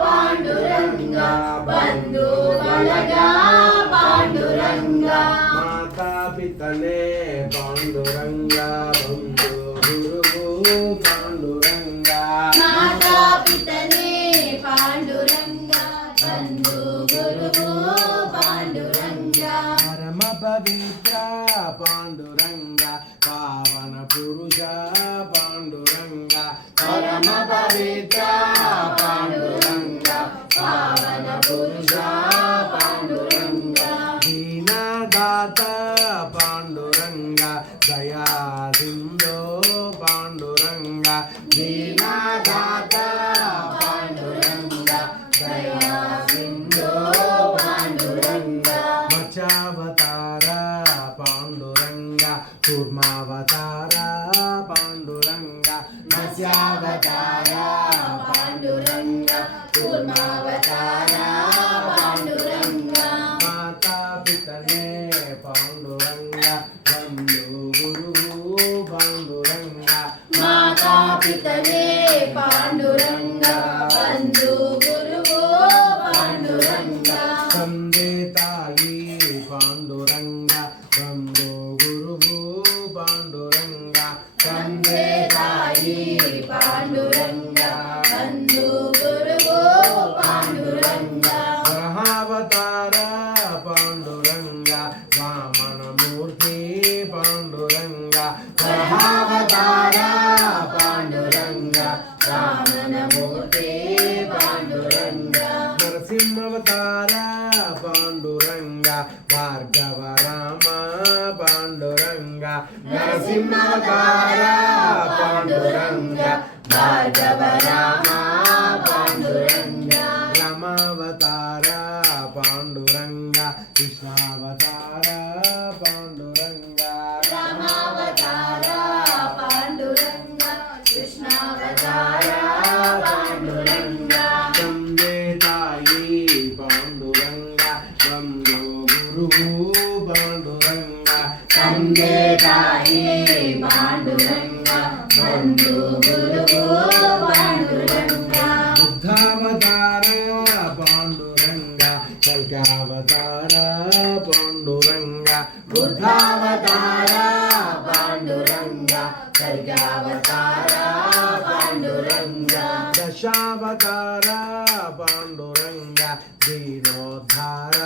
పాండురంగ బంధు బలగ పాండురంగ మాతా పితనే పాండురంగ బంధు గురువు పాండురంగ మాతా పితనే పాండురంగ బంధు గురువు పాండురంగ పరమ పవిత్ర పాండురంగ పావన పురుష పాండురంగ పరమ పవిత్ర పాండురంగ పావన పురుష పాండురంగ దీనదాత పాండురంగ దయా సింధో పాండురంగ దీనదాత పాండురంగ దయా సింధో పాండురంగ మత్స్యావతార పాండురంగ కూర్మావతార పాండురంగ మత్స్యావతార పాండురంగ కూర్మావతార పాండురంగ మాతా పితనే పాండురంగ బంధు గురువు పాండురంగ మాతా పితనే పాండురంగ బంధు గురువు పాండురంగ ತಂದೆ ತಾಯಿ ಪಾಂಡುರಂಗ ಬಂಧು ಗುರುವು ಪಾಂಡುರಂಗ ತಂದೆ ತಾಯಿ ಪಾಂಡುರಂಗ ಬಂಧು ಗುರುವು ಪಾಂಡುರಂಗ ವರಹಾವತಾರ ಪಾಂಡುರಂಗ ವಾಮನ ಮೂರ್ತಿ ಪಾಂಡುರಂಗ ವರಹಾವತಾರ ಪಾಂಡುರಂಗ ರಾಮನ ಮೂರ್ತಿ ಪಾಂಡುರಂಗ ನರಸಿಂಹಾವತಾರ ಪಾಂಡುರಂಗ ಭಾರ್ಗವ ರಾಮ ಪಾಂಡುರಂಗ ನರಸಿಂಹಾವತಾರ ಪಾಂಡುರಂಗ ಭಾರ್ಗವ ರಾಮ ಪಾಂಡುರಂಗ ರಾಮಾವತಾರ ಪಾಂಡುರಂಗ ಕೃಷ್ಣಾವತಾರ ಪಾಂಡುರಂಗ ರಾಮಾವತಾರ ಪಾಂಡುರಂಗ ಕೃಷ್ಣಾವತಾರ ಪಾಂಡುರಂಗ ತಂದೆ ತಾಯಿ ಪಾಂಡುರಂಗ ಬಂಧು ಗುರುವು ಪಾಂಡುರಂಗ ತಂದೆ ತಾಯಿ ಪಾಂಡುರಂಗ ಬಂಧು ಗುರುವು ಪಾಂಡುರಂಗ ಬುದ್ಧಾವತಾರ ಪಾಂಡುರಂಗ ಕಲ್ಕಾವತಾರ ಪಾಂಡುರಂಗ ಬುದ್ಧಾವತಾರ ಪಾಂಡುರಂಗ ಖಡ್ಗಾವತಾರ ಪಾಂಡುರಂಗ ದಶಾವತಾರ ಪಾಂಡುರಂಗ ದೀನೋದ್ಧಾರ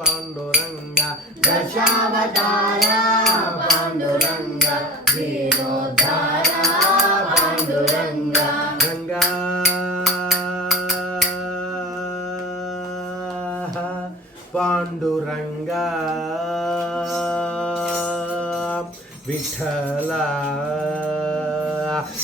ಪಾಂಡುರಂಗ ದಶಾವತಾರ ಪಾಂಡುರಂಗ ದೀನೋದ್ಧಾರ ಪಾಂಡುರಂಗ ರಂಗ ಪಾಂಡುರಂಗ ವಿಠಲ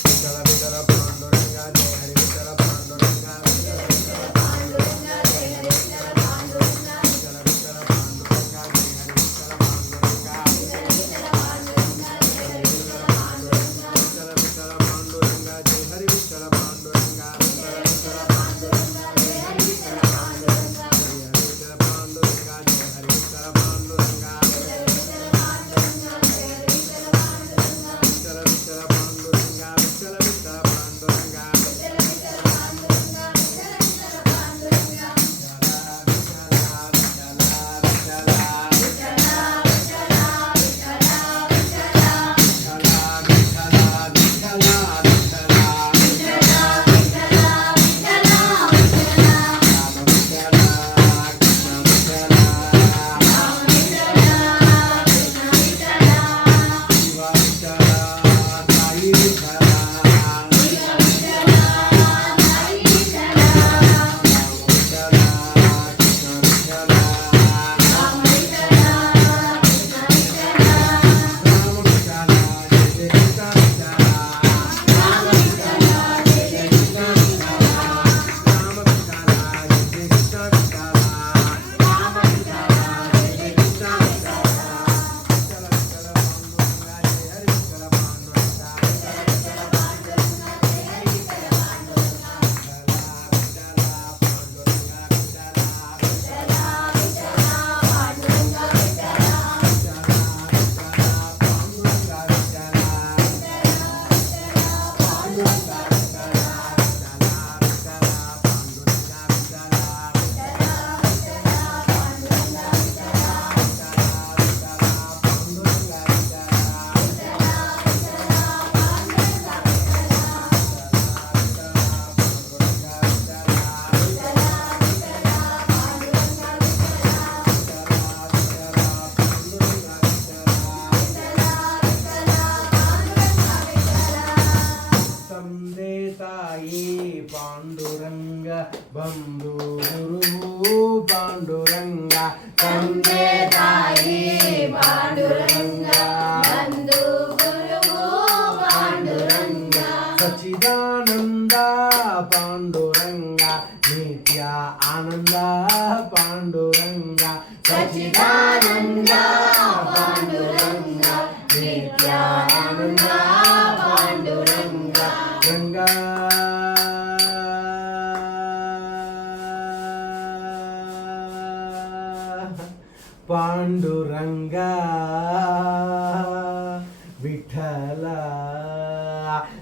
ವಿಠಲ ವಿಠಲ ಪಾಂಡುರಂಗ ಜಯ ಹರಿ ವಿಠಲ ಪಾಂಡುರಂಗ ವಿಠಲ ವಿಠಲ ಪಾಂಡುರಂಗ ಜಯ ಹರಿ ವಿಠಲ ಪಾಂಡುರಂಗ ವಿಠಲ ವಿಠಲ ಪಾಂಡುರಂಗ ಜಯ ಹರಿ ವಿಠಲ ಪಾಂಡುರಂಗ ವಿಠಲ ವಿಠಲ ಪಾಂಡುರಂಗ ಜಯ ಹರಿ ವಿಠಲ ಪಾಂಡುರಂಗ ವಿಠಲ ವಿಠಲ ಪಾಂಡುರಂಗ ಜಯ ಹರಿ ವಿಠಲ ಪಾಂಡುರಂಗ ವಿಠಲ ವಿಠಲ ಪಾಂಡುರಂಗ ಜಯ ಹರಿ ವಿಠಲ ಪಾಂಡುರಂಗ ಜಯ ವಿಠಲ ಪಾಂಡುರಂಗ ಜಯ ಹರಿ ವಿಠಲ ಪಾಂಡುರಂಗ ವಿಠಲ ವಿಠಲ ಪಾಂಡುರಂಗ ವಿಠಲ ವಿಠಲ ಪಾಂಡುರಂಗ ಬಂಧು ಗುರು ಪಾಂಡುರಂಗ ತಂದೆ ತಾಯಿ ಪಾಂಡುರಂಗ ಬಂಧು ಗುರು ಪಾಂಡುರಂಗ ಸಚ್ಚಿದಾನಂದ ಪಾಂಡುರಂಗ ನಿತ್ಯ ಆನಂದ ಪಾಂಡುರಂಗ ಸಚ್ಚಿದಾನಂದ ಪಾಂಡುರಂಗ ನಿತ್ಯಾನಂದ ಪಾಂಡುರಂಗ ರಂಗ ಪಾಂಡುರಂಗ ವಿಠಲ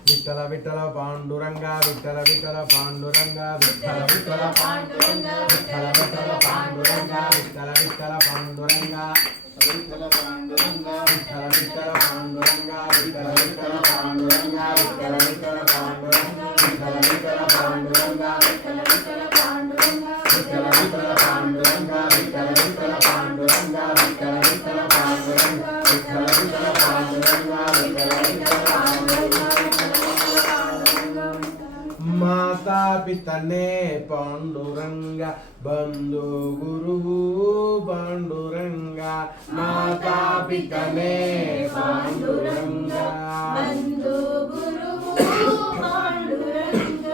ವಿಠಲ ವಿಠಲ ಪಾಂಡುರಂಗ ವಿಠಲ ವಿಠಲ ಪಾಂಡುರಂಗ ವಿಠಲ ವಿಠಲ ಪಾಂಡುರಂಗ ವಿಠಲ ವಿಠಲ ಪಾಂಡುರಂಗ ವಿಠಲ ವಿಠಲ ಪಾಂಡುರಂಗ ವಿಠಲ ಪಾಂಡುರಂಗ ವಿಠಲ ವಿಠಲ ಪಾಂಡುರಂಗ ವಿಠಲ ವಿಠಲ ಪಾಂಡುರಂಗ ವಿಠಲ ವಿಠಲ ಪಾಂಡುರಂಗ ವಿಠಲ ವಿಠಲ ಪಾಂಡುರಂಗ ವಿಠಲ ವಿಠಲ ಪಾಂಡುರಂಗ ವಿಠಲ ವಿಠಲ ಪಾಂಡುರಂಗ ವಿಠಲ ವಿಠಲ ಪಾಂಡುರಂಗ ವಿಠಲ ವಿಠಲ ಪಾಂಡುರಂಗ ವಿಠಲ ವಿಠಲ ಪಾಂಡುರಂಗ ವಿಠಲ ವಿಠಲ ಪಾಂಡುರಂಗ ಮಾತಾ ಪಿತನೇ ಪಾಂಡುರಂಗ ಬಂಧು ಗುರು ಪಾಂಡುರಂಗ ಮಾತಾ ಪಿತನೇ ಪಾಂಡುರಂಗ ಬಂಧು ಗುರು ಪಾಂಡುರಂಗ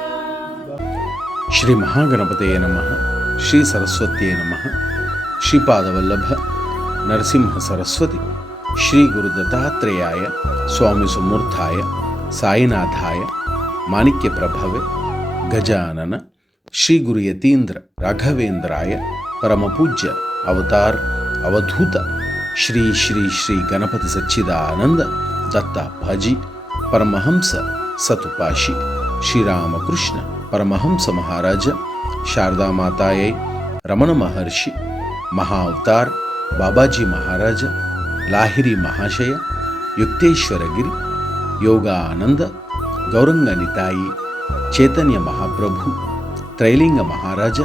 ಶ್ರೀ ಮಹಾಗಣಪತಯೇ ನಮಃ ಶ್ರೀ ಸರಸ್ವತಿಯೇ ನಮಃ ಶ್ರೀಪಾದವಲ್ಲಭ ನರಸಿಂಹ ಸರಸ್ವತಿ ಶ್ರೀ ಗುರು ದತ್ತಾತ್ರೇಯಾಯ ಸ್ವಾಮಿ ಸುಮೂರ್ಥಾಯ ಸಾಯಿನಾಥಾಯ ಮಾಣಿಕ್ಯ ಪ್ರಭವೆ ಗಜಾನನ ಶ್ರೀ ಗುರು ಯತೀಂದ್ರ ರಾಘವೇಂದ್ರಾಯ ಪರಮಪೂಜ್ಯ ಅವತಾರ್ ಅವಧೂತ ಶ್ರೀ ಶ್ರೀ ಶ್ರೀ ಗಣಪತಿ ಸಚ್ಚಿದಾನಂದ ದತ್ತಾಪ್ಪಾಜಿ ಪರಮಹಂಸ ಸತುಪಾಶಿ ಶ್ರೀರಾಮಕೃಷ್ಣ ಪರಮಹಂಸ ಮಹಾರಾಜ ಶಾರದಾ ಮಾತಾಯೈ ರಮಣ ಮಹರ್ಷಿ ಮಹಾವತಾರ್ ಬಾಬಾಜಿ ಮಹಾರಾಜ ಲಾಹಿರಿ ಮಹಾಶಯ ಯುಕ್ತೇಶ್ವರಗಿರಿ ಯೋಗಾನಂದ ಗೌರಂಗ ನಿತಾಯಿ ಚೈತನ್ಯ ಮಹಾಪ್ರಭು ತ್ರೈಲಿಂಗ ಮಹಾರಾಜ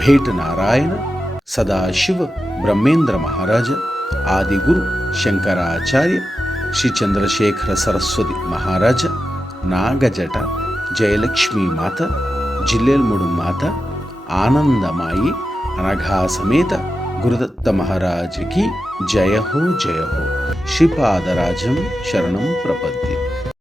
ಭೇಟ ನಾರಾಯಣ ಸದಾಶಿವ ಬ್ರಹ್ಮೇಂದ್ರ ಮಹಾರಾಜ ಆದಿಗುರು ಶಂಕರಾಚಾರ್ಯ ಶ್ರೀ ಚಂದ್ರಶೇಖರ ಸರಸ್ವತಿ ಮಹಾರಾಜ ನಾಗಜಟ ಜಯಲಕ್ಷ್ಮೀ ಮಾತಾ ಜಿಲ್ಲೆಲ್ಮುಡು ಮಾತಾ ಆನಂದಮಾಯಿ ಅನಘಾ ಸಮೇತ ಗುರುದತ್ತ ಮಹಾರಾಜ ಕಿ ಜಯ ಹೋ ಶ್ರೀಪಾದರಾಜಂ ಶರಣಂ ಪ್ರಪದ್ಯೆ.